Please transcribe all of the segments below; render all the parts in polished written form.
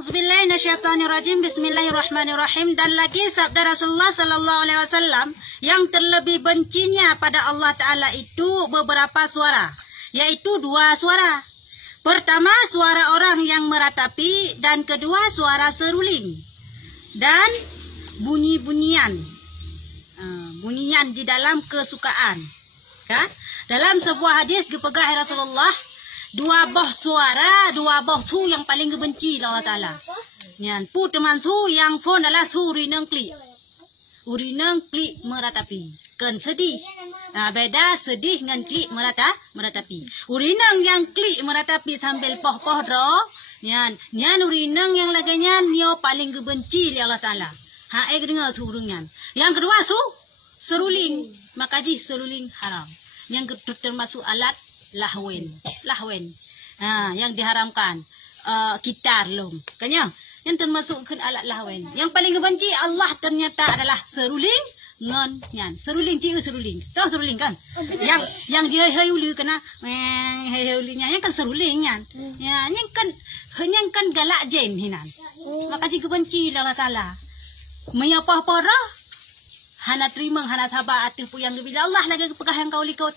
Auzubillahiminasyaitonirrajim. Bismillahirrahmanirrahim. Dan lagi sabda Rasulullah sallallahu alaihi wasallam, yang terlebih bencinya pada Allah Ta'ala itu beberapa suara, yaitu 2 suara. Pertama, suara orang yang meratapi, dan kedua, suara seruling dan bunyi-bunyian, bunyian di dalam kesukaan. Dalam sebuah hadis dipegang Rasulullah, 2 boh suara, 2 boh tu yang paling kebenci Allah Ta'ala. Nyan, pu teman tu yang pun adalah tu urineng klik. Urineng klik meratapi. Kan sedih. Nah, beda sedih dengan klik meratapi. Urineng yang klik meratapi sambil poh-poh dro. Nyan urineng yang laganya nyo paling kebenci Allah Ta'ala. Dengar tu urungan. Yang kedua tu seruling. Makaji seruling haram. Yang termasuk alat lahwen, yang diharamkan, kitar lom, kanya, yang termasuk ke alat lahwen. Yang paling kebenci Allah ternyata adalah seruling, nyan, seruling ciu seruling, tahu seruling kan? Yang dia hayuli kena, hayulinya, yang kan seruling nyan, yang kan galak jen hinan. Maka jika kebenci Allah Ta'ala, menyapa-apa hana terima, hana sabar atu yang bila Allah lagi pegah yang kau likut.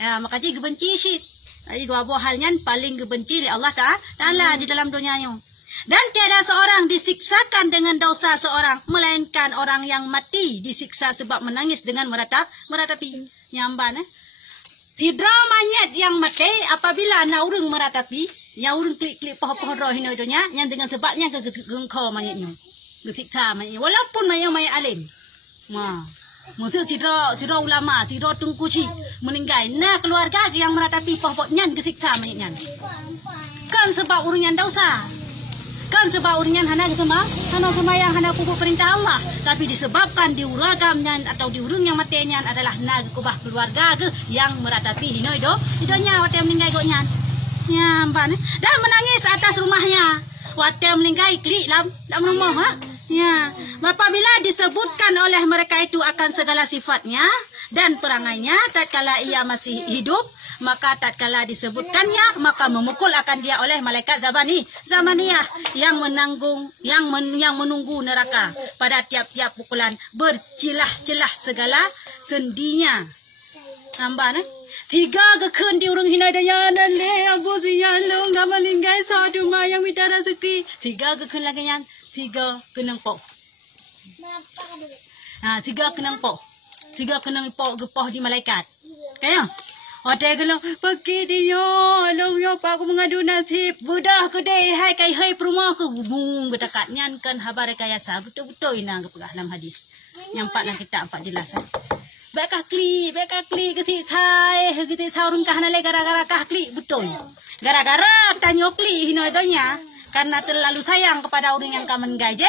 Maka jika kebenci sih. Jadi 2 buah halnya paling kebenci oleh Allah Ta'ala di dalam dunianya. Dan tiada seorang disiksakan dengan dosa seorang, melainkan orang yang mati disiksa sebab menangis dengan meratapi. Nyamban Tidra manyet yang mati apabila na urung meratapi, yang urung klik-klik poh-poh roh hinodonya, yang dengan sebabnya kegengkau manyetnya. Kesiksa manyetnya. Walaupun mayat alim. Musuh tidra ulama, tidra tungkuci meninggal. Nah, keluarga yang meratapi poh-pohnya kesiksa manyetnya. Kan sebab urungan dosa. Kan sebab urungan hana semayang, hana pupuk perintah Allah. Tapi disebabkan diuragamnya atau diurung yang matinya adalah kubah keluarga ke yang meratapi hidonya waktu meninggal goknya. Dan menangis atas rumahnya. Waktu meninggal klik dalam rumah. Apabila disebutkan oleh mereka itu akan segala sifatnya dan perangainya tatkala ia masih hidup, maka tatkala disebutkannya maka memukul akan dia oleh malaikat zamaniyah yang menunggu neraka pada tiap-tiap pukulan, bercilah-cilah segala sendinya. Tiga gekun di urung hinadaya dan le abu sinyalung gamalinggai saduma yang minta rezeki. 3 gekun lagi yang 3 kenang pok. 3 kenang pok. 3 kenang pok gepoh di malaikat. Kaya? Otai kalau pergi dia, long yo pak aku mengadu nasib. Budah kedai hai kai hai perumah ke bubung berdekatnya kan habar rekayasa betul-betul ina kepegah dalam hadis. Yang 4 dan kita 4 jelas. Baik kli ketik thai urung kahna le gara-gara kah kli betul. Gara-gara tanyo kli hinodonya karena terlalu sayang kepada orang yang kamen gaje,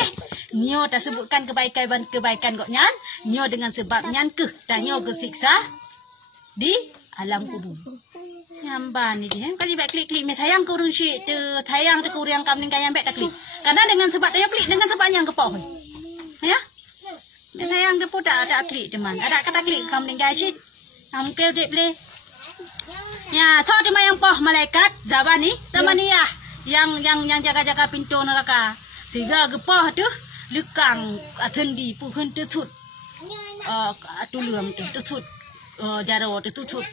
nyo tak sebutkan kebaikan goknya, nyo dengan sebabnya tanyo kesiksa di alam kubur. Nyamban ni dia. Kali baik klik me sayang ke urang syik tu, sayang tu ke urang kamen gayang baik tak klik. Karena dengan sebab tanyo klik dengan sebabnya kepoh. Ya? Sayang dia pun tak klik teman. Ada kata klik kamen gaje. Amkel dek boleh. Ya, so cuma yang poh malaikat zamaniyah yang jaga-jaga pintu neraka. Sehingga gepoh tu lekang atendi pukun tetut. Tulung tu tetut. Jaro tetut.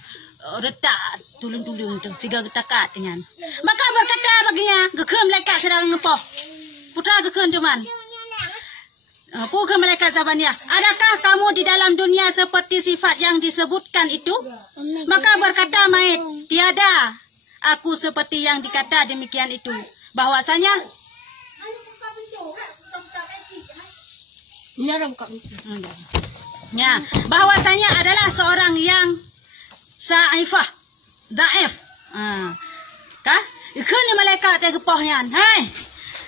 Retak tulung-tulung tu sehingga getakat dengan. Maka berkata baginya, gekem malaikat sedang ngepoh. Putra gekem teman. Puka malaikat zamaniyah, adakah kamu di dalam dunia seperti sifat yang disebutkan itu? Maka berkata mayit, tiada. Aku seperti yang dikata demikian itu. Bahwasanya bahwasanya adalah seorang yang sa'ifah, da'if. Ikuni malaikat tegepohnya. Hai,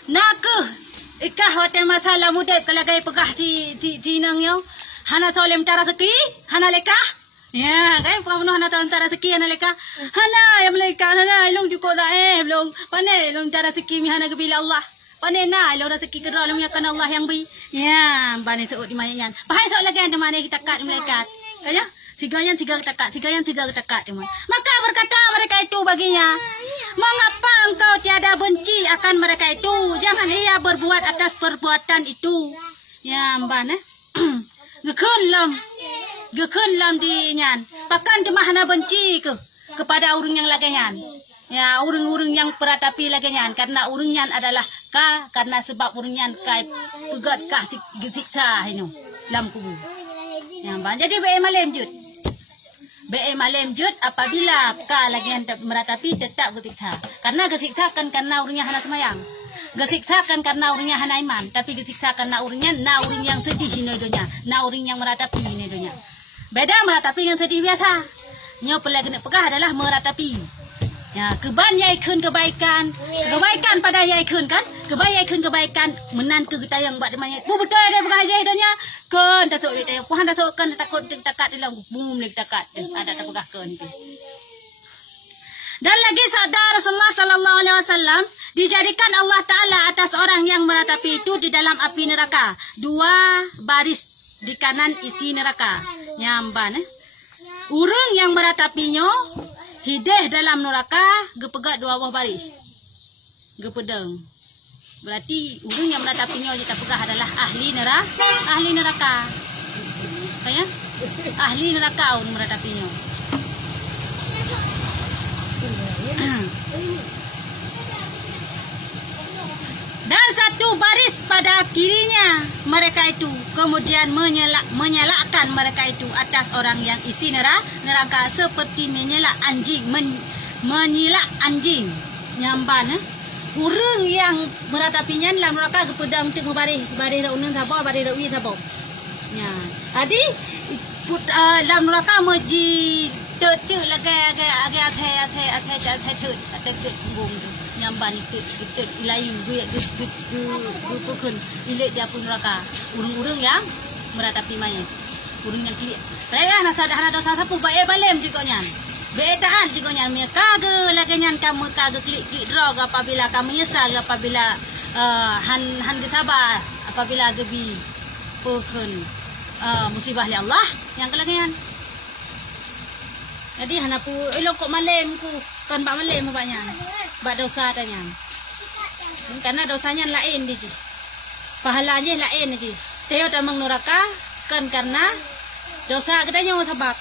naku ikah hotel masalah mudah kalau gaya pegah ti nang yo. Hana tolem tara seki, hana lekah. Ya, kan penuh hana tara seki hana lekah. Hana ya malaikat hana ilung juko dae belum. Pane ilung tara seki mi hana gebila Allah. Pane na ilung seki kera ilung yakan Allah yang bi. Ya, bani seut di mayan. Bahai sok lagi ada mana kita kat malaikat. Kaya Siganya 3 tekak, siganya 3 tekak teman. Maka berkata mereka itu baginya, mengapa engkau tiada benci akan mereka itu? Jangan ia berbuat atas perbuatan itu. Ya mbak ne, gekun lam di nyan. Pakan cuma hana benci kepada urang yang laganyan. Ya urang-urang yang peratapi laganyan. Karena urangnya adalah karena sebab urangnya kai pegat gesiksa ini lam kubu. Ya mbak, jadi be malam jut. Be malam jut apabila laganyan meratapi tetap gesiksa. Karena gesiksa kan karena urangnya hana semayang. Gesiksakan karena urangnya hana iman, tapi gesiksakan na urangnya orang yang sedih ini donya, na orang yang meratapi ini donya. Beda meratapi yang sedih biasa. Nyo pelagi nak pegah adalah meratapi. Ya, keban yai kun kebaikan pada yai kun kan? Kebaikan menan ke tayang bak demanya. Bu betul ada pegah yai donya. Kun tasuk dia tayang. Puhan tasuk kan takut takat dalam bumum lagi takat. Ada tak pegah kun tu. Dan lagi sabda Rasulullah sallallahu alaihi wasallam, dijadikan Allah Taala atas orang yang meratapi itu di dalam api neraka 2 baris di kanan isi neraka. Nyamban urang yang meratapinya hideh dalam neraka gepegat 2 buah baris. Gepedeng. Berarti urang yang meratapinya kita pegah adalah ahli neraka. Kaya? Ahli neraka orang meratapinya. Dan 1 baris pada kirinya mereka itu kemudian menyalakkan mereka itu atas orang yang isi neraka seperti menyalak anjing, menyilak anjing. Nyamban urang yang meratapinya dalam neraka gepedang tengok baris raunun sabo, baris rawi sabo. Ya. Adi dalam neraka meji tetek lagi agak bung nyamban itu lain gue pukul ilik dia pun neraka urang yang meratapi mayat urang yang kiri raya nasa hana dosa sapu bae balem juga nyan bedaan juga nyan me kage lagi nyan kamu kage klik drog apabila kamu menyesal apabila han sabar apabila gebi pukul musibah li Allah yang kelagian. Jadi hana pu elok kok malem ku kan bak malem bapaknya. Bak dosa tanya. Karena dosanya lain di sini. Pahalanya lain di. Teo tamang neraka kan karena dosa gedanya sebab.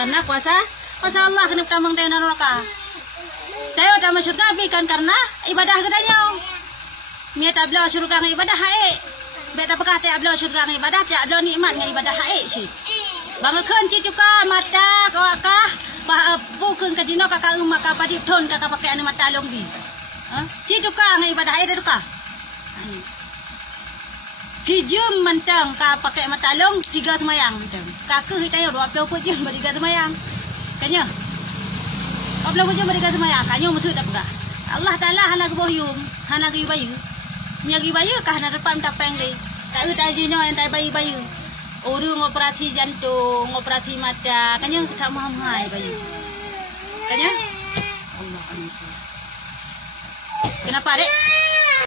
Karena kuasa Allah kena tamang teo neraka. Teo tamang syurga kan karena ibadah gedanya. Mia tabla syurga ibadah hae. Beta pakah teo tabla syurga ibadah tak tabla nikmat ibadah hae sih. Bangkeun cicuka mata kawakah bukeun ka dino kakak emak ka padi ton kakak pakai anu mata long bi. Cicuka ngai ibadah air duka. Cijum mentang ka pakai mata long 3 semayang macam. Kakak hitanya 20 jam bari 3 semayang. Kanya. 20 jam bari 3 semayang kanyo musuh dak pegah. Allah Taala hana geboyum, hana gi bayu. Nya gi bayu ka hana depan tapeng le. Ka uta jino yang tai bayu-bayu. Orang operasi jantung, operasi mata, kanya tak mahal bayi. Kanya? Allah. Kenapa dek?